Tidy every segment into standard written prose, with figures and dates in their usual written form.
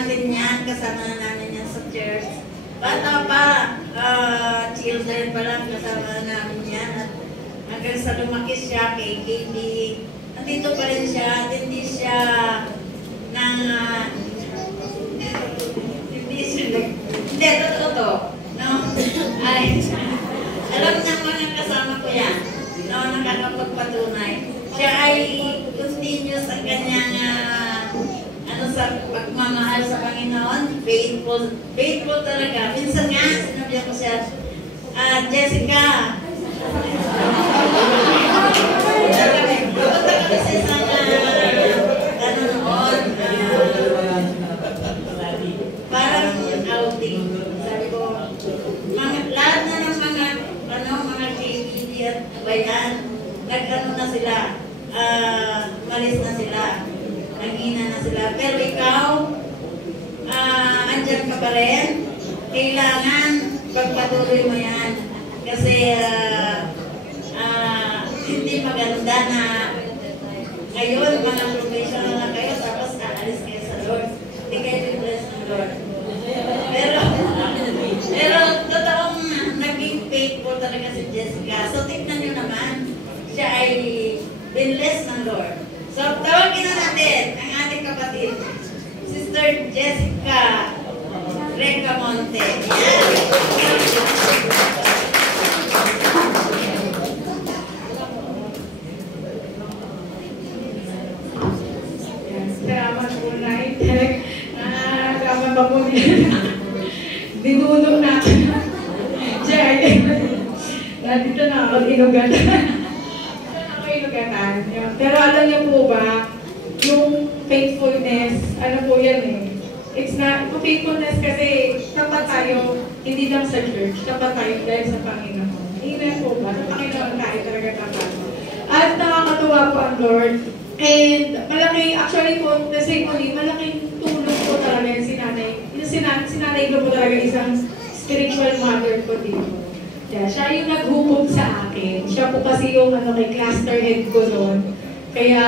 natin yan, kasama na namin yan sa church. Bata pa, children pa lang, kasama namin yan. At hanggang sa lumaki siya kay KB, nandito pa rin siya, at hindi siya hindi, totoo to. No? Ay, alam ng mga kasama ko yan, no, nakakapagpatunay. Siya ay continuous ang kanyang sa pagmamahal sa Panginoon, faithful talaga. Minsan nga, sinabihan ko siya, Jessica, pupunta kami sa isang noon, parang outing. Sabi ko, lahat na ng mga KBD at bayan, na sila, malis na sila. Nanghina na sila. Pero ikaw, andyan ka pa rin. Kailangan pagpatuloy mo yan. Kasi hindi maganda na ngayon, mga professional na kayo, tapos aalis kayo sa Lord. Hindi kayo i-bless ng Lord. Pero totoong naging faithful talaga si Jessica. So, tignan nyo naman, siya ay binless ng Lord. So, tawagin na natin ang ating kapatid, Sister Jessica Recamonte. Salamat po, Nay. Salamat pa po niya. Dinuno natin. Nandito na ako, inugan. Pero alam niyo po ba, yung faithfulness, ano po yan eh. It's not, faithfulness kasi tapat tayo, hindi lang sa church, tapat tayo dahil sa Panginoon. Amen po ba? Sa Panginoon tayo talaga tapat. At nakakatuwa po ang Lord. And malaki, actually po, kasi ko malaking tulong po talaga yung sinanay. Sinanay ko po talaga isang spiritual mother ko dito. Yeah, siya yung naghubog sa akin. Siya po kasi yung kay cluster head ko noon. Kaya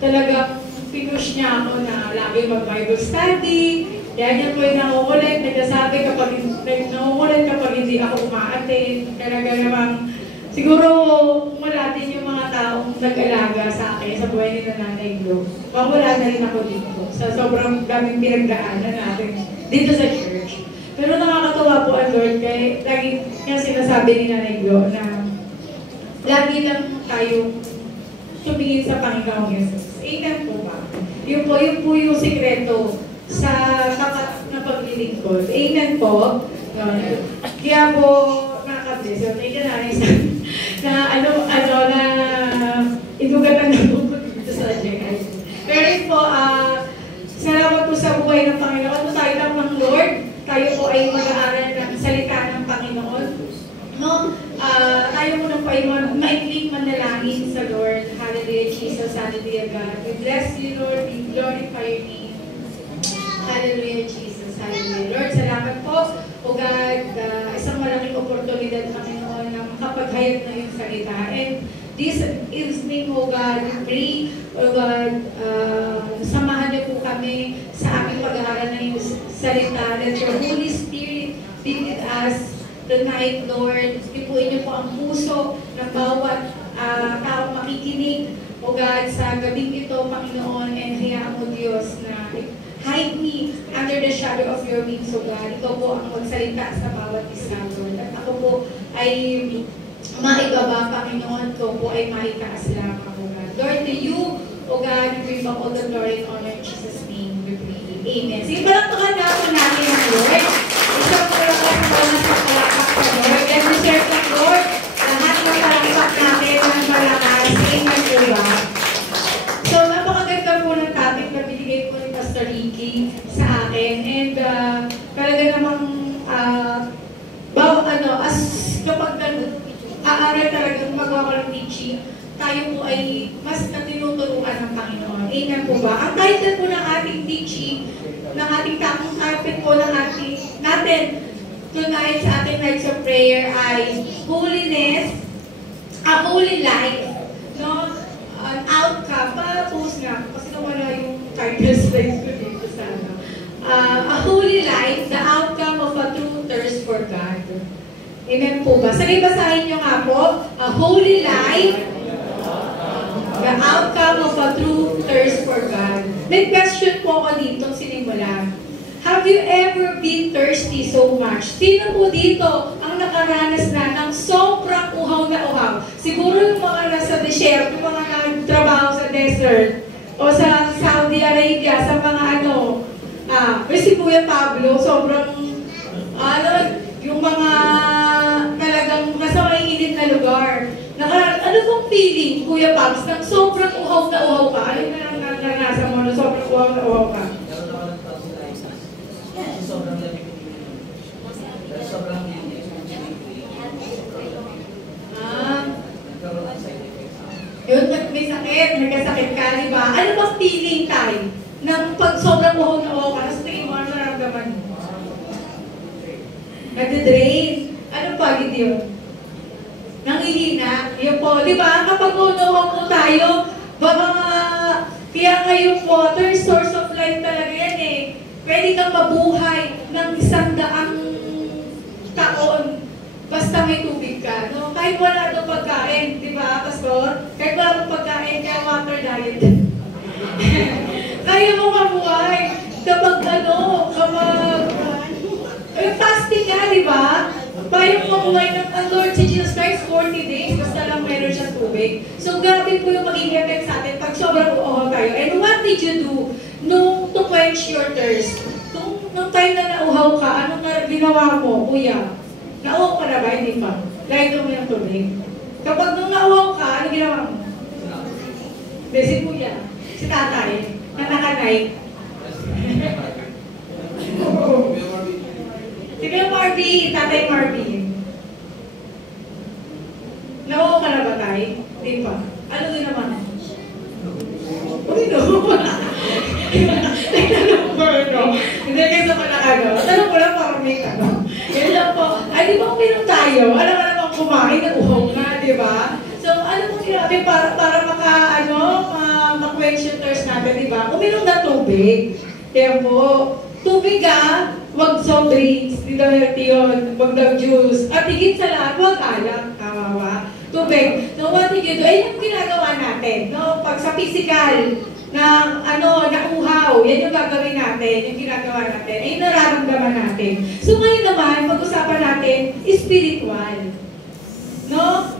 talaga pinush niya ako na lagi mag-Bible study. Kaya niya po yung nangungulit. Nagsasabi kapag nangungulit kapag hindi ako umaattend. Talaga namang siguro wala din yung mga taong nag-alaga sa akin sa buhay ni Nanay Glo. Wala na rin ako dito. Sa sobrang daming pinagdaanan natin dito sa church. Pero nakakatawa po ang Lord kaya lagi niya sinasabi ni Nanay Glo na lagi lang tayo tumingin sa Panginoong Jesus. Amen po ba? Yun po yung sikreto sa tapat na paglilingkod. Amen po. Kaya po nakaka-bless. Thank you na indugatan na po dito sa JI. Pero po, salamat po sa buhay ng Panginoon. Tayo lang ng Lord. Tayo po ay mag-aaral ng salita ng Panginoon. No? Tayo muna po ay maikling manalangin sa Lord. Hallelujah, Jesus. Hallelujah, God. We bless you, Lord. We glorify your name. Hallelujah, Jesus. Hallelujah. Lord, salamat po. O God, isang malaking oportunidad, Panginoon, na makapaghayag na yung salita. And this evening, O God, we pray, O God, samahan niyo po kami sa aming pag-aaral na yung salita. Let your Holy Spirit be with us tonight, Lord. Ipuin niyo po ang puso ng bawat taong makikinig, O God, sa gabing ito, Panginoon, and hayaan mo, Diyos, na hide me under the shadow of your wings, O God. Ikaw po ang magsalita sa bawat isa, Lord. At ako po ay maibaba, Panginoon, ko po ay maitaas lamang, O God. Lord, to you, O God, we bring back all the glory and honor in Jesus' name, we pray. Amen. Sige, palakpakan na po natin ang Lord. Isang palakpak po na sa palakpak sa Lord. And we serve the Lord. Lahat ng palakpak natin ng malakas. Amen po ba? So, napakaganda po ng topic na binigay po ni Pastor Ricky sa akin. And talaga namang as kapag aaral talagang magawa ng teaching, tayo po ay mas natinuturuan ng Panginoon. Amen po ba? Ang title po ng ating teaching, ng ating topic po ng natin tonight sa ating nights of prayer ay holiness, a holy life, no? An outcome. Pa-post nga, kasi nawala yung title slides ko dito sa life, the outcome of a true thirst for God. Amen po ba? Sige, basahin nyo nga po. A holy life, the outcome of a true thirst for God. May question po ako dito sinimula. Have you ever been thirsty so much? Sino po dito ang nakaranas na ng sobrang uhaw na uhaw? Siguro yung mga nasa desert, yung mga nagtrabaho sa desert, o sa Saudi Arabia, sa mga si Kuya Pablo, sobrang, yung mga talagang nasa mainit na lugar. Ano pong feeling, Kuya Pabs, ng sobrang uhaw na uhaw ka? Ano na lang naranasan mo na sobrang uhaw na uhaw ka? Sobrang lamig. Sobrang yun, may sakit, nagkasakit ka, di ba? Ano bang feeling tayo? Nang pag sobrang uhaw na uhaw ka, nasa tingin mo, ano naramdaman mo? Nade-drain. Ano pa, yun? Nangihina. Yun po, di ba? Kapag uhaw po tayo, baka kaya nga yung water, source of life talaga yan eh. Pwede kang mabuhay ng 100 taon basta may tubig ka. No? Kahit wala daw pagkain, di ba, Pastor? Kahit wala daw pagkain, kaya water diet. Kaya mo mabuhay. Kapag fasting ka, di ba? Parang mabuhay ng Lord si Jesus Christ 40 days, basta lang meron siyang tubig. So, grabe po yung magiging effect sa atin pag sobrang uhaw tayo. And what did you do to quench your thirst? Nung time na nauhaw ka, anong ginawa mo, kuya? Nauhaw ka na ba? Hindi pa. Dahil mo yung tubig. Kapag nung nauhaw ka, anong ginawa mo? Hindi, si kuya. Si tatay. Na nakanay. Si Kuya Marvin, tatay Marvin. Nauhaw ka na ba tayo? Hindi pa. Ano ginawa mo? Hindi kasi pala tanong ko lang parang may tanong. Yan lang po. Ay, di ba uminom tayo? Alam ka naman kumain, nag-uhaw na, di ba? So, ano po sinabi para ma-quench yung thirst natin, di ba? Uminom na tubig. Kaya po, tubig wag soft drinks, di daw healthy yun, wag daw juice. At higit sa lahat, wag alak, kawawa. Tubig. So, what did you do? Ay, yung ginagawa natin, no? Pag sa physical, nauhaw, yan yung gagawin natin, yung ginagawa natin, ay nararamdaman natin. So ngayon naman, pag-usapan natin, spiritual. No?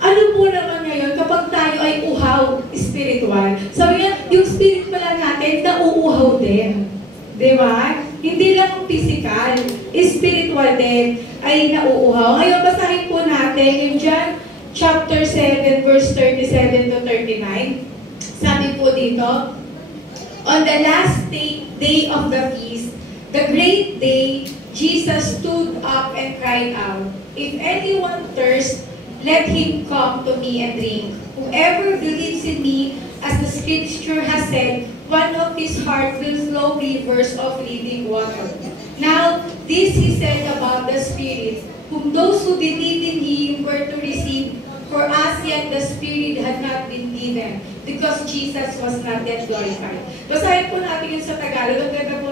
Ano po naman ngayon, kapag tayo ay uhaw, spiritual, sabi nga, yung spirit pala natin, nauuhaw din. Di ba? Hindi lang physical, spiritual din, ay nauuhaw. Ngayon, basahin po natin yung John chapter 7, verse 37 to 39. Sabi po dito, on the last day of the feast, the great day, Jesus stood up and cried out, if anyone thirsts, let him come to me and drink. Whoever believes in me, as the scripture has said, one of his heart will flow rivers of living water. Now, this he said about the Spirit, whom those who believe in him were to receive, for as yet the Spirit had not been given, because Jesus was not yet glorified. Basahin po natin yun sa Tagalog. Ang ganda po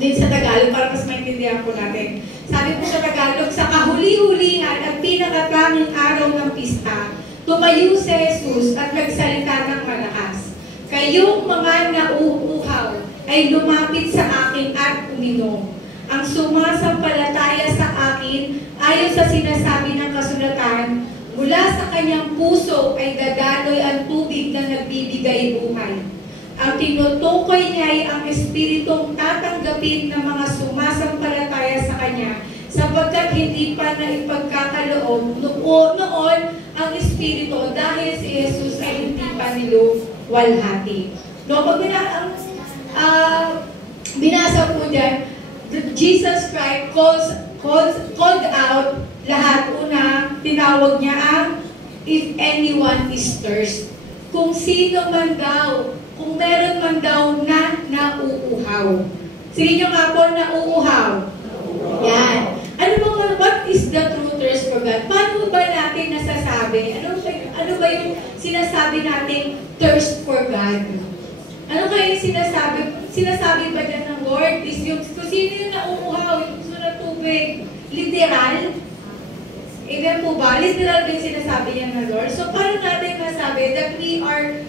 din sa Tagalog para mas maintindihan po natin. Sabi po sa Tagalog, sa kahuli-hulihan at pinakatanging araw ng pista, tumayo si Jesus at nagsalita ng malakas. Kayong mga nauuhaw ay lumapit sa akin at uminom. Ang sumasampalataya sa akin, ayon sa sinasabi ng kasulatan, mula sa kanyang puso ay dadaloy ang tubig na nagbibigay buhay. Ang tinutukoy niya ay ang espiritong tatanggapin ng mga sumasampalataya sa kanya, sapagkat hindi pa na ipagkakaloob noon ang espiritu dahil si Jesus ay hindi pa niluwalhati. No, pag binasa po dyan, Jesus Christ called out lahat. Una, tinawag niya ang if anyone is thirst. Kung sino man daw, kung meron man daw na nauuhaw. Sino nga po nauuhaw? Yan. Ano ba, what is the true thirst for God? Paano ba natin nasasabi? Ano ba yung sinasabi nating thirst for God? Ano kaya yung sinasabi ba dyan ng Lord is yung, kung sino yung nauuhaw, yung gusto ng tubig, literal. Amen po ba? Literal din sinasabi niya ng Lord. So, paano natin masabi that we are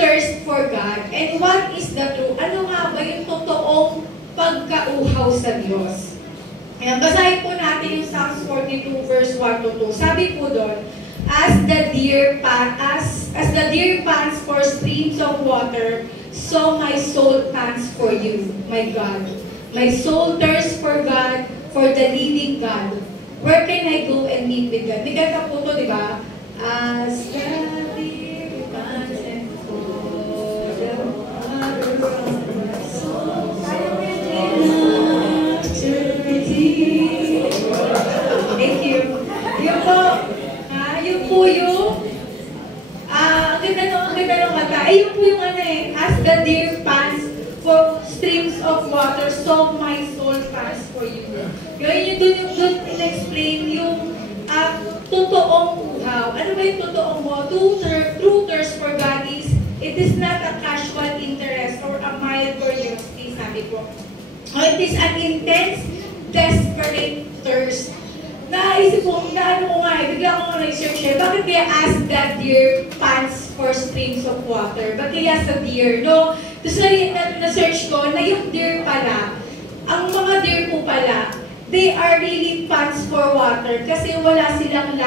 thirst for God? And what is the true? Ano nga ba yung totoong pagkauhaw sa Diyos? Ayan, basahin po natin yung Psalms 42 verse 1 to 2. Sabi po doon, as the deer pants for streams of water, so my soul pants for you, my God. My soul thirsts for God, for the living God. Where can I go and meet with God? May kanta po to, di ba? As the deer pants and for the water of my soul, thank you. Yun po yung, ang ganda ng kanta. Yun po yung as the deer pants for streams of water, so my soul pants for you. Yun dun in-explain yung totoong uhaw. Ano ba yung totoong mo? True thirst for God is, it is not a casual interest or a mild curiosity, sabi po. It is an intense, desperate thirst. Naisip ko, bigla ko na-research bakit kaya as the deer pants for streams of water? Bakit kaya sa deer? No? Tapos na-search ko na yung deer pala, ang mga deer po pala, they are really pants for water kasi wala silang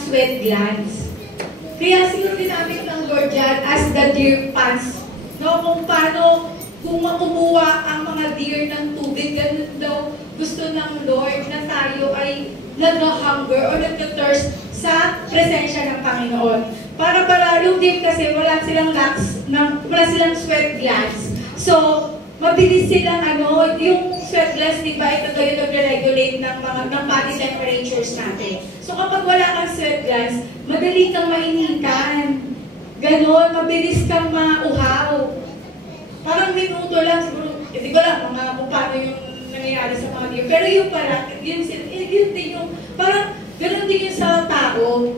sweat glands. Kaya siguro ginamit ng Lord dyan as the deer pants. No? Kung paano kumuha ang mga deer ng tubig, ganun daw gusto ng Lord na tayo ay nag-hunger o nag-thirst sa presensya ng Panginoon. Para yung deer kasi wala silang sweat glands. So, mabilis silang yung sweat glands, di ba, ito yung nag-regulate ng body temperatures natin. So, kapag wala kang sweat glands, madali kang mainitan. Ganon, mabilis kang mauhaw. Parang minuto lang, siguro, hindi ko lang kung paano yung nangyayari sa mga deer. Pero yung pala, yun din yung, parang gano'n din yung sa tao.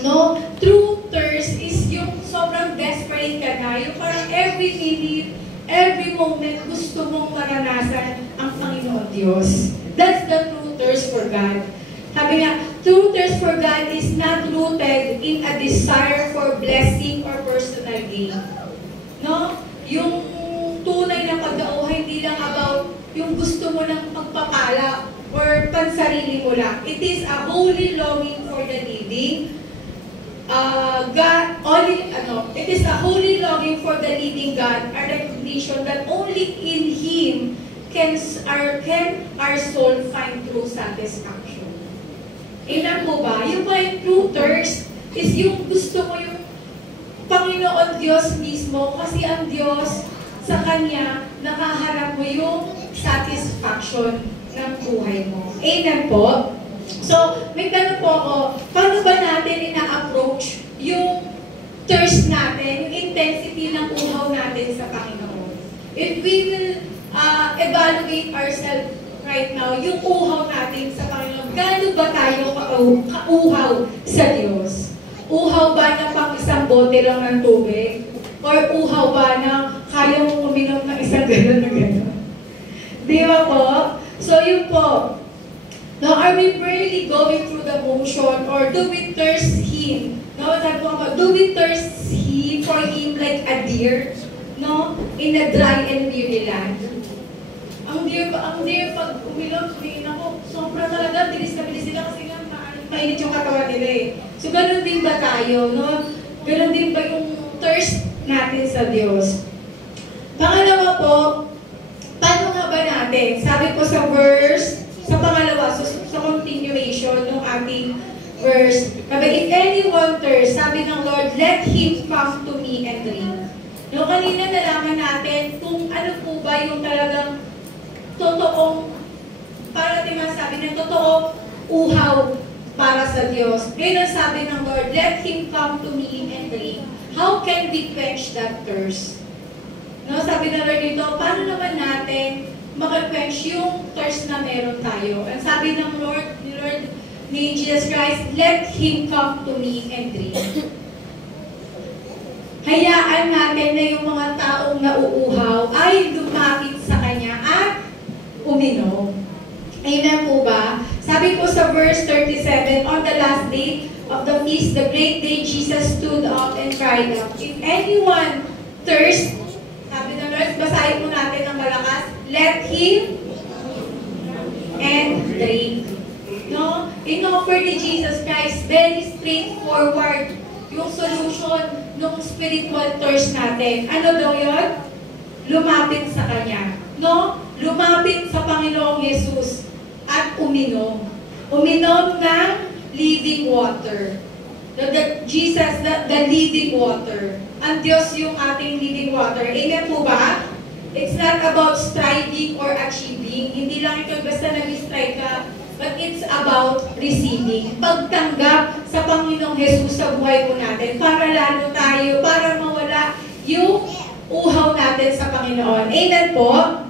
No? True thirst is yung sobrang desperate ka na. Yung parang every minute, every moment, gusto mong maranasan ang Panginoon Diyos. That's the true thirst for God. Sabi nga, true thirst for God is not rooted in a desire for blessing or personal gain. No? Yung tunay na pagdauhay, hindi lang about yung gusto mo ng pagpapala or pansarili mo lang. It is a holy longing for the living God. It is a holy longing for the living God, a recognition that only in Him can our soul find true satisfaction. Amen po ba? Yung true thirst is yung gusto mo yung Panginoon Diyos mismo, kasi ang Diyos sa Kanya, nakaharap mo yung satisfaction ng buhay mo. Amen po? So, may tanong po ako, paano ba natin ina-approach yung thirst natin, yung intensity ng uhaw natin sa Panginoon? If we will evaluate ourselves right now, yung uhaw natin sa Panginoon, gaano ba tayo kauhaw sa Diyos? Uhaw ba na pang isang bote lang ng tubig? Or uhaw ba na kaya mong uminom ng isang gano'n na gano'n? Di ba po? So yun po. Now, are we really going through the motion or do we thirst Him? No, sabi po ako, do we thirst for Him like a deer? No? In a dry and weary land. Ang deer pag uminom, sabihin ako, sobra talaga, bilis na bilis sila kasi nga mainit yung katawan nila eh. So, ganun din ba tayo? No? Ganun din ba yung thirst natin sa Diyos? Pangalawa po, paano nga ba natin? Sabi po sa verse, sa pangalawa, sa continuation ng ating verse, sabi, if anyone thirst, sabi ng Lord, let him come to me and drink. No, kanina nalaman natin kung ano po ba yung talagang totoong, para natin masabi na totoong uhaw para sa Diyos. Ngayon ang sabi ng Lord, let him come to me and drink. How can we quench that thirst? No, sabi ng Lord dito, paano naman natin maka-quench yung thirst na meron tayo? Ang sabi ng Lord ni Jesus Christ, let Him come to me and drink. Hayaan natin na yung mga taong nauuhaw ay lumapit sa verse 37, on the last day of the feast, the great day, Jesus stood up and cried out, if anyone thirst, sabi ng Lord, basahin po natin ng malakas, let him and drink. No? In-offer ni Jesus Christ, very straightforward yung solution ng spiritual thirst natin. Ano daw yun? Lumapit sa Kanya. No? Lumapit sa Panginoong Jesus at uminom. Uminom ng living water. Jesus, the living water. Ang Diyos yung ating living water. Amen po ba? It's not about striving or achieving. Hindi lang ito basta nag-strive ka, but it's about receiving. Pagtanggap sa Panginoong Jesus sa buhay po natin para lalo tayo, para mawala yung uhaw natin sa Panginoon. Amen po?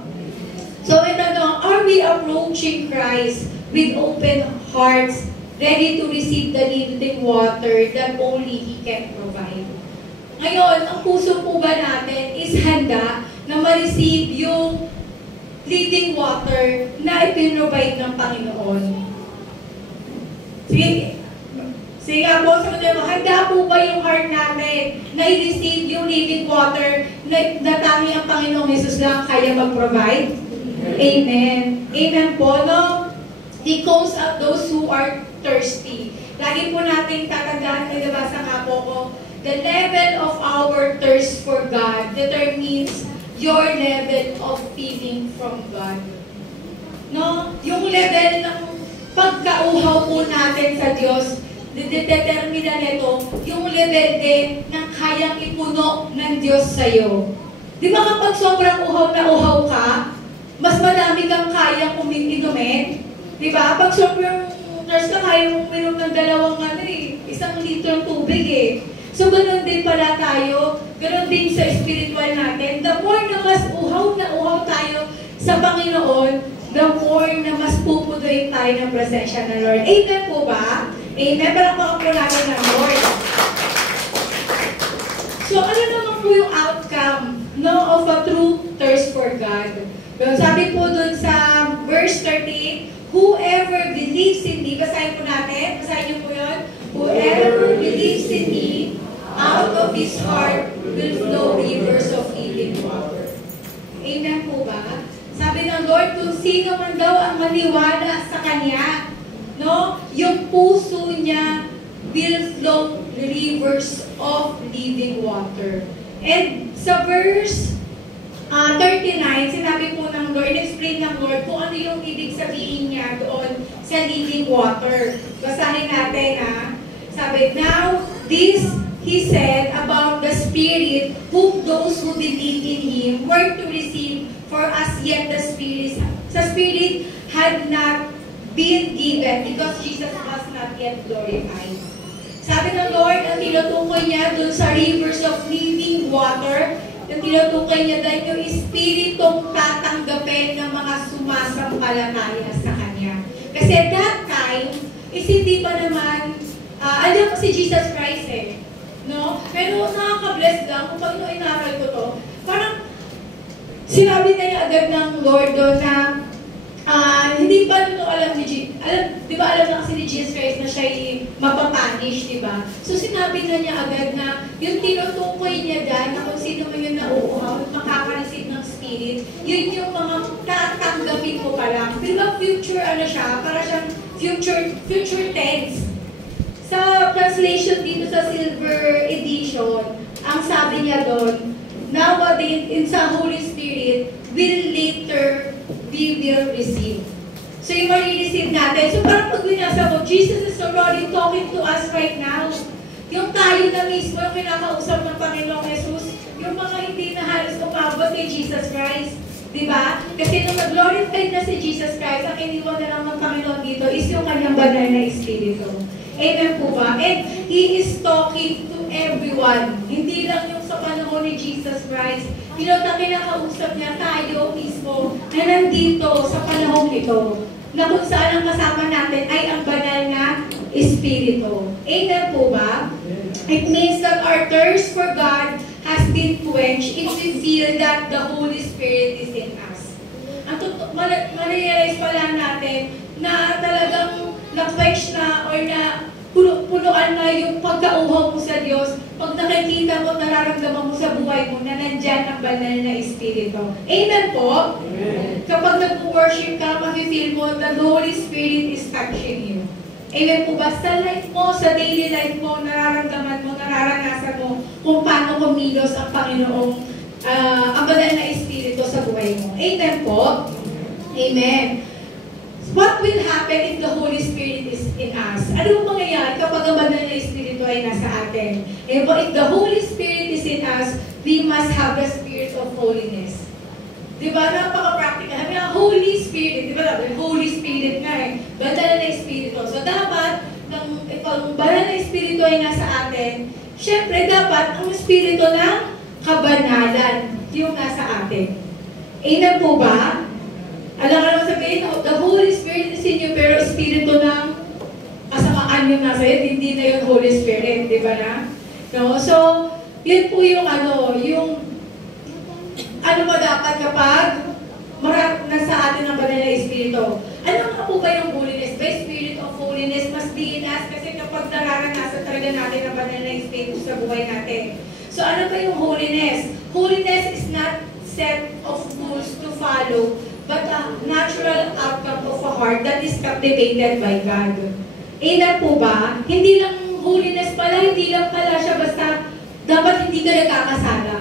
So, ito no, are we approaching Christ with open hearts, ready to receive the living water that only He can provide? Ngayon, ang puso po ba natin is handa na ma-receive yung living water na ipinrovide ng Panginoon? Sige nga po, sabi mo, handa po ba yung heart natin na i-receive yung living water na tangi ang Panginoong Jesus lang kaya mag-provide? Amen. Amen po, no? He calls out those who are thirsty. Lagi po natin tatandaan, nilabasa nga po ko, the level of our thirst for God determines your level of feeding from God. No? Yung level ng pagkauhaw po natin sa Diyos, determina nito yung level din ng kayang ipuno ng Diyos sa'yo. Di ba kapag sobrang uhaw na uhaw ka, mas madami kang kayang inumin? Di ba? Pag sobrang thirst ka, kaya mong uminom ng isang litrong tubig eh. So, ganun din pala tayo, ganun din sa spiritual natin. The more na mas uhaw tayo sa Panginoon, the more na mas pupunuin tayo ng presensya ng Lord. Amen po ba? Amen. Palakpakan po natin ng Lord. So, ano naman po yung outcome of a true thirst for God? Sabi po dun sa verse 38, whoever believes in me, basahin po natin, basahin niyo po yun, whoever believes in me, out of his heart will flow rivers of living water. Amen po ba? Sabi ng Lord, kung sino man daw ang maniwala sa Kanya, no, yung puso niya will flow rivers of living water. And sa verse 39, sinabi po ng Lord, explain ng Lord kung ano yung ibig sabihin niya doon sa living water. Basahin natin Sabi, now, this He said about the Spirit, whom those who believe in Him were to receive, for as yet the Spirit had not been given because Jesus was not yet glorified. Sabi ng Lord, ang tinutukoy niya dun sa rivers of living water, ang tinutukoy niya dahil yung Espiritong tatanggapin ng mga sumasampalataya sa Kanya. Kasi at that time, is hindi pa naman, alam ko si Jesus Christ no? Pero nakaka-bless lang kung pag inaral ko to, parang sinabi na niya agad ng Lord doon na hindi pa alam ni Jesus, di ba alam na kasi ni Jesus Christ na siya mapapanish, di ba? So sinabi na niya agad na yung tinutukoy niya dyan na kung sino man yung nauuhaw at makaka-receive ng Spirit, yun yung mga tatanggapin ko pa lang. Di ba future siya? Para siyang future tense. Sa translation dito sa Silver Edition, ang sabi niya doon, nowadays, sa Holy Spirit, will later we will receive. So yung marireceive natin. So parang pag binasa ko, Jesus is already talking to us right now. Yung tayo na mismo, yung kinakausap ng Panginoong Jesus, yung mga hindi na halos umabot kay Jesus Christ. Diba? Kasi nung nag-glorified na si Jesus Christ, ang iniwan na lang ng Panginoon dito is yung kanyang banal na Espiritu. Amen po ba? And He is talking to everyone. Hindi lang yung sa panahon ni Jesus Christ. Kinakausap niya tayo mismo na nandito sa panahon ito. Na kung saan ang kasama natin ay ang banal na Espiritu. Amen po ba? It means that our thirst for God has been quenched if we feel that the Holy Spirit is in us. Ang ma-realize pala natin na talagang na-quench laruan na yung pagkauhaw mo sa Diyos, pag nakikita mo, nararamdaman mo sa buhay mo na nandyan ang banal na Espiritu. Amen po? Amen. Kapag nag-worship ka, mafe-feel mo that the Holy Spirit is touching you. Amen po ba? Sa life mo, sa daily life mo, nararamdaman mo, nararanasan mo kung paano kumilos ang Panginoong, ang banal na Espiritu sa buhay mo. Amen po? Amen. What will happen if the Holy Spirit is in us? Ano ang mangyayari kapag ang banal na Espiritu ay nasa atin? If the Holy Spirit is in us, we must have the Spirit of holiness. Diba? Napaka-practical. Sabi nga, Holy Spirit. Diba? Holy Spirit nga eh. Banal na Espiritu. So dapat, if ang banal na Espiritu ay nasa atin, syempre dapat ang Espiritu ng kabanalan yung nasa atin. Amen po ba? Alam ka naman sabihin, the Holy Spirit is in you, pero Espiritu ng kasamaan yung nasa iyo, hindi na yung Holy Spirit. Diba na? No? So, yun po yung ano ba dapat kapag nasa atin ang banal na Espiritu? Ano nga po ba yung holiness? The Spirit of holiness must be in us kasi kapag nararanasan talaga natin ang banal na Espiritu sa buhay natin. So ano ba yung holiness? Holiness is not set of rules to follow, but a natural outcome of a heart that is captivated by God. Amen po ba? Hindi lang holiness pala, hindi lang pala siya basta dapat hindi ka nagkakasala.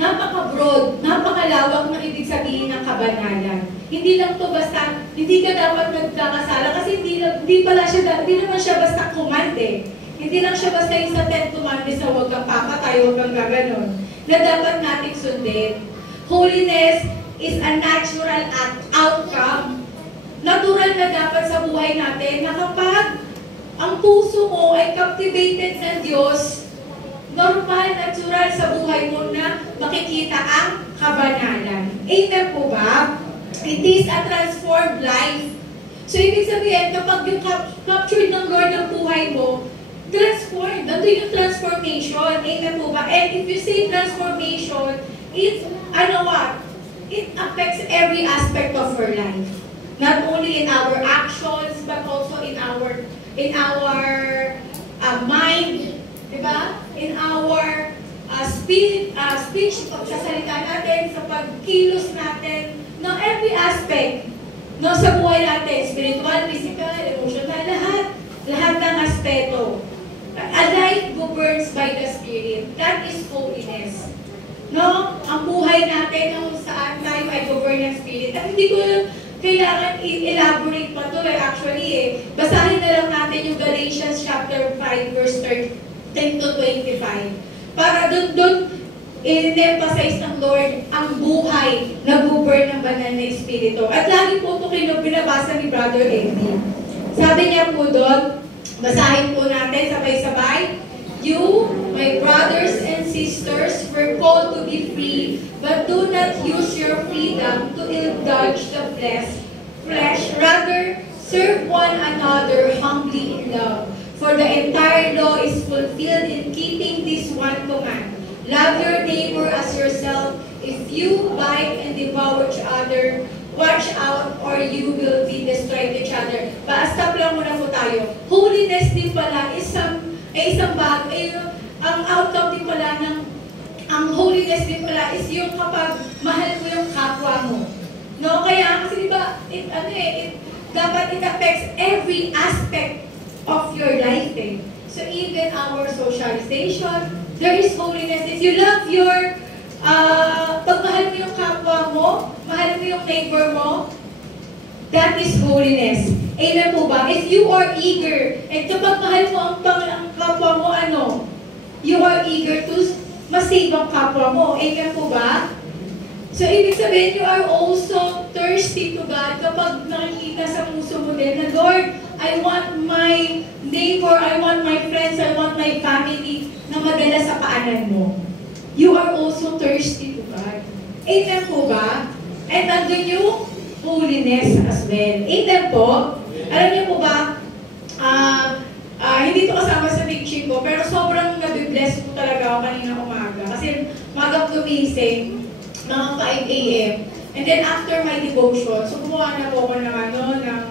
Napaka-broad, napakalawak na ibig sabihin ng kabanalan. Hindi lang to basta, hindi ka dapat nagkakasala kasi hindi naman siya basta command eh. Hindi lang siya basta yung sa 10 commandments na huwag kang papatay, huwag kang gaganon, na dapat nating sundin. Holiness is a natural outcome. Natural na dapat sa buhay natin na kapag ang puso mo ay captivated ng Diyos, normal, natural sa buhay mo na makikita ang kabanalan. Amen po ba? It is a transformed life. So, ibig sabihin, kapag yung captured ng Lord ang buhay mo, transformed. Ito yung transformation. Amen po ba? And if you say transformation, it affects every aspect of your life. Not only in our actions, but also in our mind, diba? In our speech, pagsasalita natin, sa pagkilos natin, no, every aspect, no, sa buhay natin, spiritual, physical, emotional, lahat ng aspeto. A life governs by the Spirit. That is holiness. No? Ang buhay natin kung saan tayo ay govern ng Spirit. At hindi ko kailangan i-elaborate pa to actually Basahin na lang natin yung Galatians chapter 5 verse 10 to 25. Para doon in-emphasize ng Lord ang buhay na govern ng banal na Espiritu. At lagi po ito binabasa ni Brother Eddie. Sabi niya po doon, basahin po natin sabay-sabay. You, my brothers and sisters, were called to be free, but do not use your freedom to indulge the flesh. Rather, serve one another humbly in love. For the entire law is fulfilled in keeping this one command. Love your neighbor as yourself. If you bite and devour each other, watch out or you will be destroyed each other. Pa-stop lang muna po tayo. Holiness din pala is ang outcome din pala ang holiness din pala is yung kapag mahal mo yung kapwa mo. No? Kaya kasi diba, dapat it affects every aspect of your life So even our socialization, there is holiness. If you love your, pag mahal mo yung kapwa mo, mahal mo yung neighbor mo, that is holiness. Amen po ba? If you are eager, and kapag mahal mo ang kapwa mo, you are eager to masave ang kapwa mo. Amen po ba? So, ibig sabihin, you are also thirsty to God kapag nakikita sa puso mo din na, Lord, I want my neighbor, I want my friends, I want my family na madala sa paanan mo. You are also thirsty to God. Amen po ba? And nandun yung holiness as well. Amen po? Alam niyo po ba, hindi ito kasama sa teaching ko, pero sobrang nabibless po talaga ako kanina umaga. Kasi magang gumising, mga 5 a.m. And then after my devotion, so gumawa na po ako ng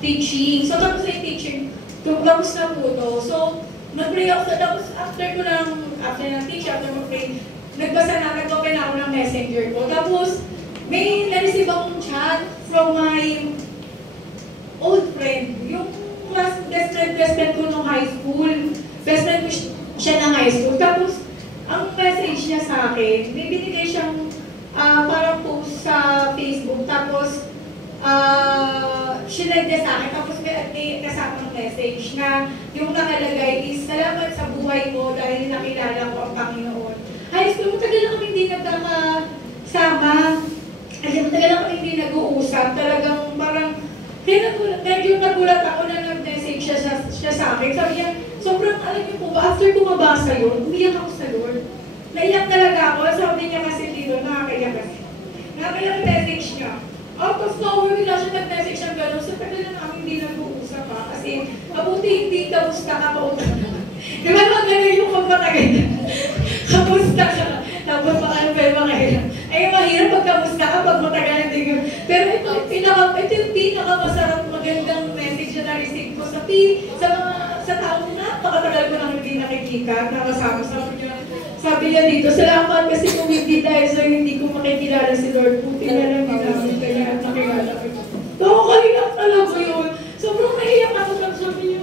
teaching. So tapos yung teaching, Tapos na po to. So, nag-pray ako sa tapos after ng teach, after mag-pray, nag-open ako ng messenger ko. Tapos, may na-receive akong chat from my old friend. Yung best friend ko nung high school. Best friend ko siya ng high school. Tapos, ang message niya sa akin, may binigay siyang parang post sa Facebook. Tapos, sinend niya sa akin. Tapos may kasamang message na yung nakalagay is, salamat sa buhay ko dahil nakilala ko ang Panginoon. High school, matagal na kami hindi nagkakasama. Kasi matagal na kami hindi nag-uusap. Talagang parang, medyo nagulat ako na nag-message siya sa akin. Sabi niya, sobrang alam niyo po ba, after ko mabasa yun, umiyak ako sa Lord. Naiyak talaga ako. Sabi niya kasi dito, nakakaiyak kasi. Nakakaiyak message niya. Out of nowhere, bigla siya nag-message ng gano'n. So, tagal na namin hindi nag-uusap ha. Kasi, mabuti hindi kamusta ka pauta naman. Di ba naman gano'n yung magpatagal na? Kamusta ka? Tapos, paano ba yung makailang? Ay, mahirap pag kamusta ka, pag matagal na din. Pero ito yung pinakamasarap magandang message na na-receive ko sa taong na napakatagal ko nang hindi nakikita, nakasama. Sabi niya dito, salamat kasi kung hindi dahil so hindi ko makikilala si Lord. Buti na lang ginamit kanya at nakilala ko. Nakakaiyak talaga yun. Sobrang naiyak ako lang sabi niya.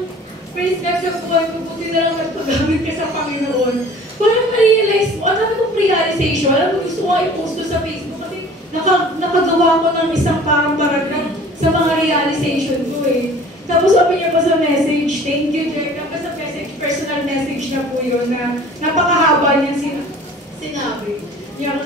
Praise God sa buhay ko, buti na lang nagpagamit ka sa Panginoon. Parang na-realize mo, alam mo realization, alam mo gusto ko i-post ko sa Facebook kasi nakagawa ko ng isang parang paragraph sa mga realization ko eh. Tapos sabi niya pa sa message, thank you, Jack. Tapos sa message, personal message na po yun na napakahaba niya sinabi. Niya,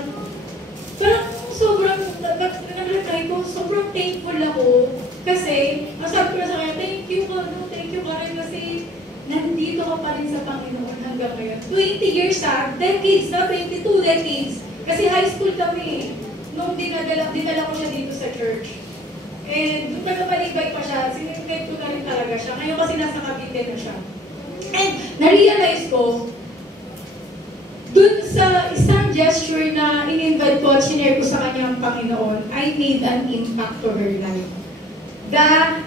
parang sobrang, nag-reply ko, sobrang thankful ako. Kasi, masabi ko na sa kanya, thank you ka rin kasi nandito ka pa rin sa Panginoon hanggang ngayon. 20 years decades na, 22 decades. Kasi high school kami nung dinala ko siya dito sa church. And doon nagpapaligay pa siya, sinimplate ko na rin talaga siya. Ngayon kasi nasa Cavite na siya. And na-realize ko, dun sa isang gesture na in-invite ko at sinare ko sa kanya ang Panginoon, I made an impact to her life.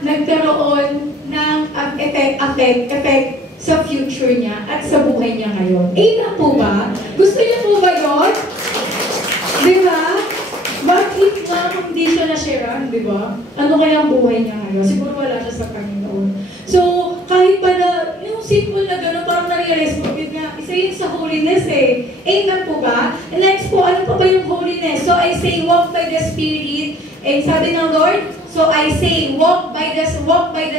Nagkaroon ng effect sa future niya at sa buhay niya ngayon. Amen po ba? Gusto niya po ba yun? Di ba? What if nga kung hindi siya na-sharean, di ba? Ano kaya ang buhay niya ngayon? Siguro wala siya sa Panginoon. So, kahit pa na, yung simple na gano'n, parang na-realize mo, yun nga, isa yun sa holiness eh. Amen po ba? And next po, ano pa ba yung holiness? So, I say, walk by the Spirit. And sabi ng Lord, so I say, walk by the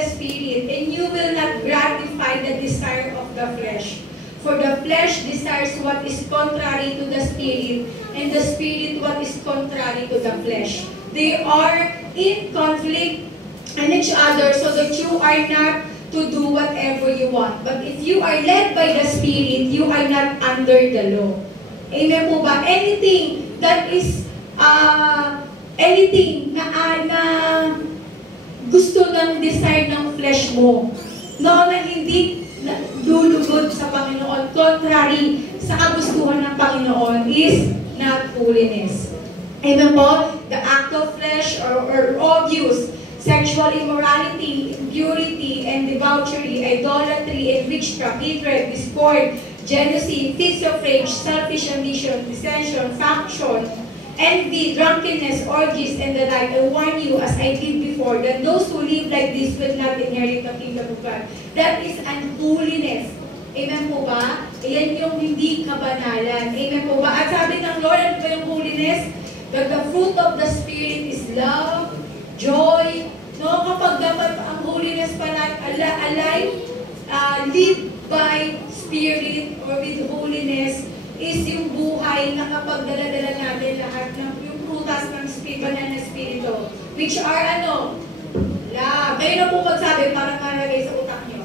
Spirit, and you will not gratify the desire of the flesh. For the flesh desires what is contrary to the Spirit, and the Spirit what is contrary to the flesh. They are in conflict and each other so that you are not to do whatever you want. But if you are led by the Spirit, you are not under the law. Amen po ba? Anything that is, anything na gusto ng desire ng flesh mo, na hindi lulugod sa Panginoon, contrary sa kagustuhan ng Panginoon, is not holiness. Amen po? The act of flesh or abuse, sexual immorality, impurity, and debauchery, idolatry, and witchcraft, hatred, discord, jealousy, fits of rage, selfish ambition, dissension, faction, envy, drunkenness, orgies, and the like. I warn you, as I did before, that those who live like this will not inherit the kingdom of God. That is unholiness. Amen po ba? Ayan yung hindi kabanalan. Amen po ba? At sabi ng Lord, ano ba yung holiness? That the fruit of the Spirit is love, joy. No, kapag dapat ang holiness pala, alive, live by Spirit or with holiness, is yung buhay na kapag dala-dala natin lahat ng yung prutas ng banal na Espiritu. Which are ano? Love. Kayo na po magsabi para malagay sa utak nyo.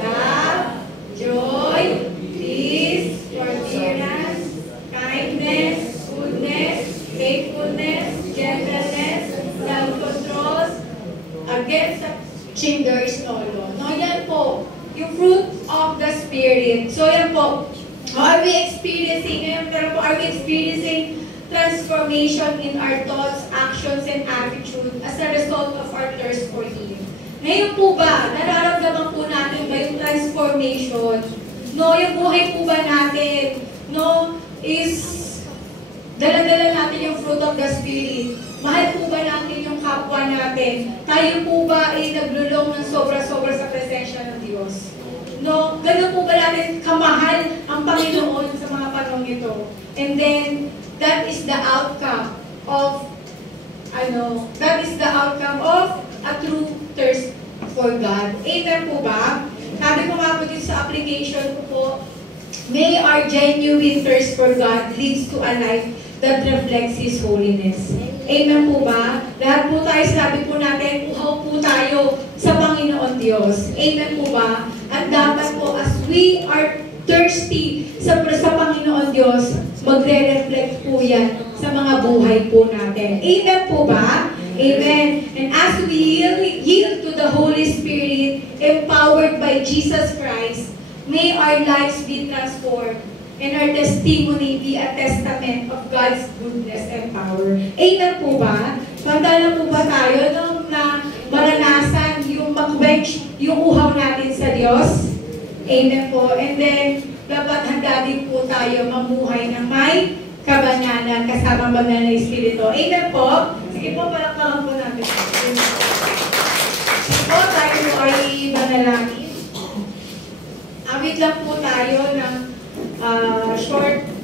Love, joy, peace, forbearance, kindness, goodness, faithfulness, gentleness, self-control. Against such there is no law. No, yan po. Yung fruit of the Spirit. So yan po. Are we experiencing transformation in our thoughts, actions, and attitude as a result of our thirst for Him? Ngayon po ba, nararamdaman po natin ba yung transformation? No, yung buhay po ba natin, no, is dala-dala natin yung fruit of the Spirit. Mahal po ba natin yung kapwa natin? Tayo po ba ay naglulong ng sobra-sobra sa presensya ng Diyos? No, ganun po ba natin kamahal ang Panginoon sa mga panahon ito? And then, that is the outcome of a true thirst for God. Amen po ba? Sabi ko nga po dito sa application ko po, may our genuine thirst for God leads to a life that reflects His holiness. Amen po ba? Lahat po tayo, sabi po natin, uhaw po tayo sa Panginoon Diyos. Amen po ba? At dapat po, as we are thirsty sa Panginoon Diyos, magre-reflect po yan sa mga buhay po natin. Amen po ba? Amen. And as we yield to the Holy Spirit, empowered by Jesus Christ, may our lives be transformed and our testimony be a testament of God's goodness and power. Amen po ba? Pantala po ba tayo nung na maranasan yung mag-quench yung uhaw natin sa Diyos? Amen po. And then, dapat handa din po tayo mamuhay ng may kabananan kasama banal na Espiritu. Amen po? Sige po, palakpakan po natin. Sige po, tayo ay manalangin. Awit lang po tayo ng short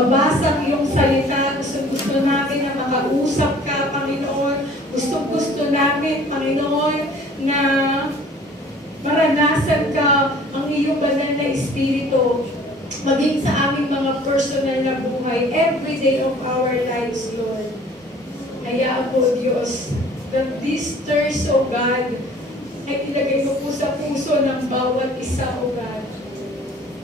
mabasa ang iyong salita. Gusto Gusto namin na makausap ka, Panginoon. Gusto namin, Panginoon, na maranasan ka ang iyong banal na Espiritu, maging sa aming mga personal na buhay, every day of our lives, Lord. Hayaan po, Diyos, that these thirst, O God, ay ilagay mo po sa puso ng bawat isa, O God,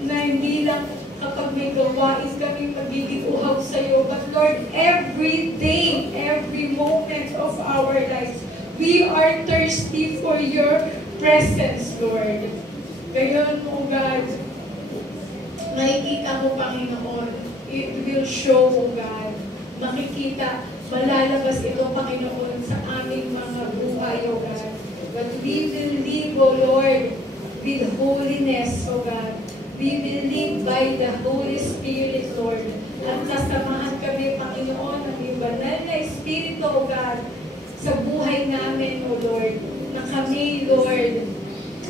na hindi lang kapag may gawain kami magiging uhaw sa iyo, but Lord, every day, every moment of our lives, we are thirsty for your presence, Lord. Gayon, O God, makikita mo, Panginoon, it will show, O God, makikita, malalabas ito, Panginoon, sa aming mga buhay, O God. But we will live, O Lord, with holiness, O God. We will live by the Holy Spirit, Lord. At sasamahan kami, Panginoon, ng iyong banal na Espiritu, O God, sa buhay namin, O Lord, na kami, Lord,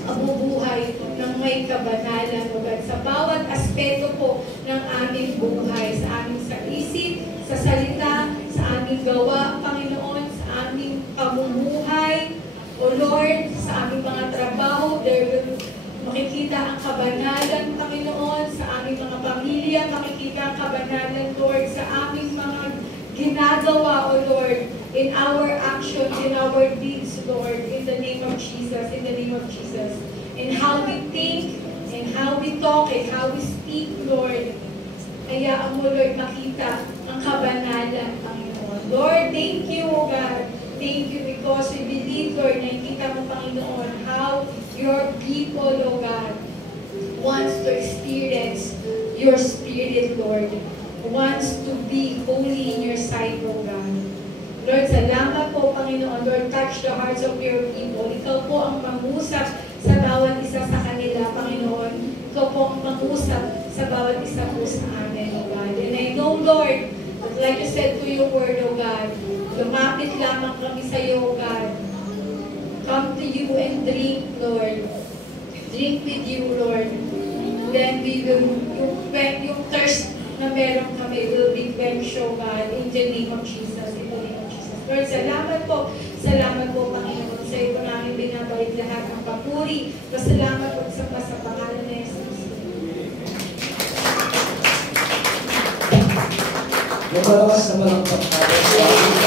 mabubuhay ng may kabanalan, O God, sa bawat aspeto po ng aming buhay, sa aming sa isip, sa salita, sa aming gawa, Panginoon, sa aming pamumuhay, O Lord, sa aming mga trabaho, there will makikita ang kabanalan, Panginoon, sa aming mga pamilya, makikita ang kabanalan, Lord, sa aming mga ginagawa, O Lord, in our action, in our deeds, Lord, in the name of Jesus, in the name of Jesus. In how we think, in how we talk, in how we speak, Lord. Hayaan mo, Lord, makita ang kabanalan, Panginoon. Lord, thank you, O God. Thank you because we believe, Lord, nakikita mo, Panginoon, how your people, O God, wants to experience your Spirit, Lord. Wants to be holy in your sight, O God. Lord, salamat po, Panginoon. Lord, touch the hearts of your people. Ikaw po ang mangusap sa bawat isa sa kanila, Panginoon. Ikaw po ang mangusap sa bawat isa po sa amin, O God. And I know, Lord, that like you said to your word, O God, lumapit lamang kami sa iyo, O God. Come to you and drink, Lord. Drink with you, Lord. Then we will, yung thirst na meron kami will be quenched, O God, in the name of Jesus, in the name of Jesus. Lord, salamat po, Panginoon. Sa iyo po namin binabalik lahat ng papuri. Salamat po sa pangalan na Jesus. Lumalawas naman ang pagkakas.